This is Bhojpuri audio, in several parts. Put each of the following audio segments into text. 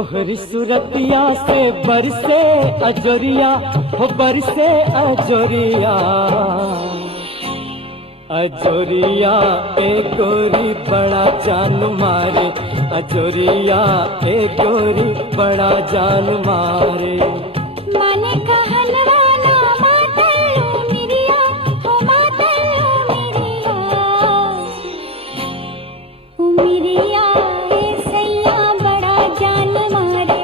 तोहरी सूरतिया से बरसे अजोरिया हो बरसे अजोरिया। अजोरिया ए गोरी बड़ा जान मारे, अजोरिया ए गोरी बड़ा जान मारे। माने कहनवा ना मातल्लू मिरिया हो मातल्लू मिरिया। मिरिया ए सैया बड़ा जान मारे,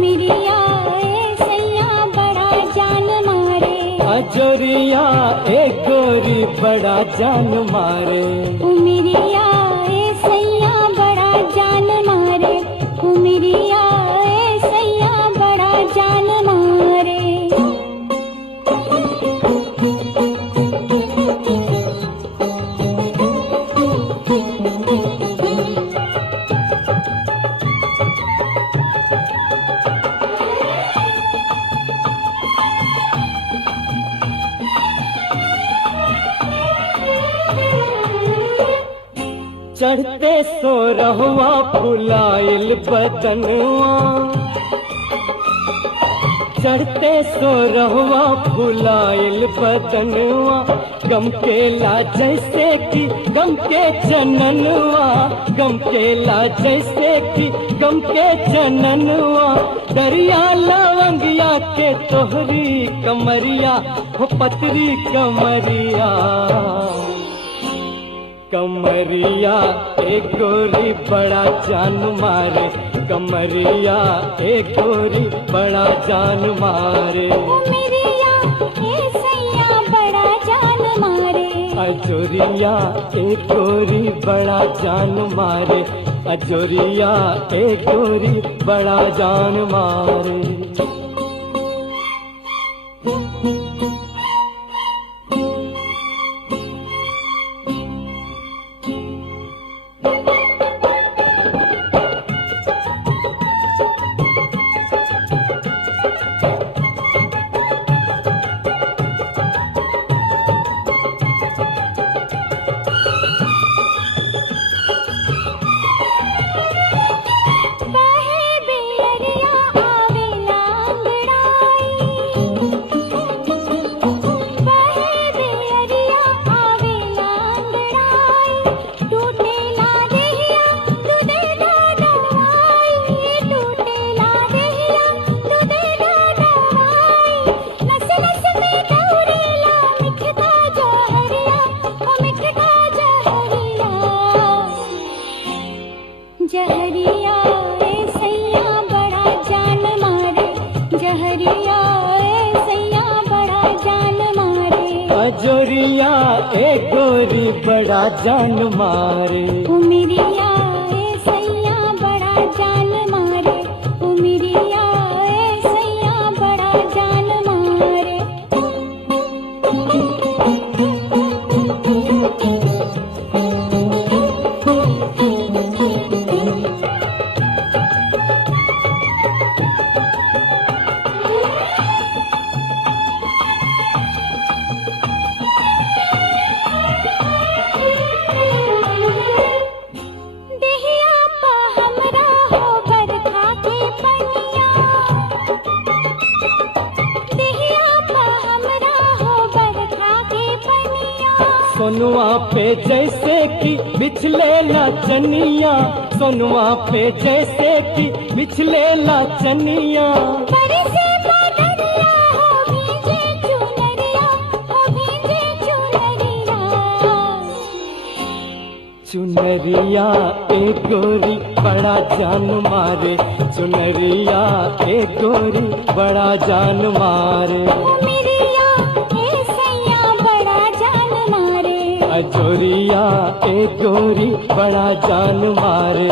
मिरिया ए सैया बड़ा जान मारे। अजोरिया ए गोरी बड़ा जान मारे, मिरिया ए सैया बड़ा जान मारे, मिरिया ए सैया बड़ा जान मारे। चढ़ते सो रहुआ फुलाइल बदनुआ, चढ़ते सो रहुआ फुलाइल बदनुआ। गम केला जैसे कि गम के जननुआ, गम केला जैसे कि गम के जननुआ। दरिया लवंगिया के तोहरी कमरिया हो पतरी कमरिया। कमरिया ए गोरी बड़ा जान मारे, कमरिया ए गोरी बड़ा जान मारे। मिरिया ए सैया बड़ा जान मारे। अजोरिया ए गोरी बड़ा जान मारे, अजोरिया ए गोरी बड़ा जान मारे। जहरिया ए सैया बड़ा जान मारे, जहरिया ए सैया बड़ा जान मारे। अजोरिया ए गोरी बड़ा जान मारे, मिरिया ए सैया बड़ा जान मारे, मिरिया ए सैया बड़ा जान मारे। सोनुआ पे जैसे कि बिछले लाचनिया, सोनुआ पे जैसे कि बिछले लाचनिया। बरसे बादलिया हो भीजे चुनरिया, हो भीजे चुनरिया। चुनरिया ए गोरी बड़ा जान मारे, चुनरिया ए गोरी बड़ा जान मारे। मिरिया ए सैया बड़ा जान मारे, अजोरिया ए गोरी बड़ा जान मारे।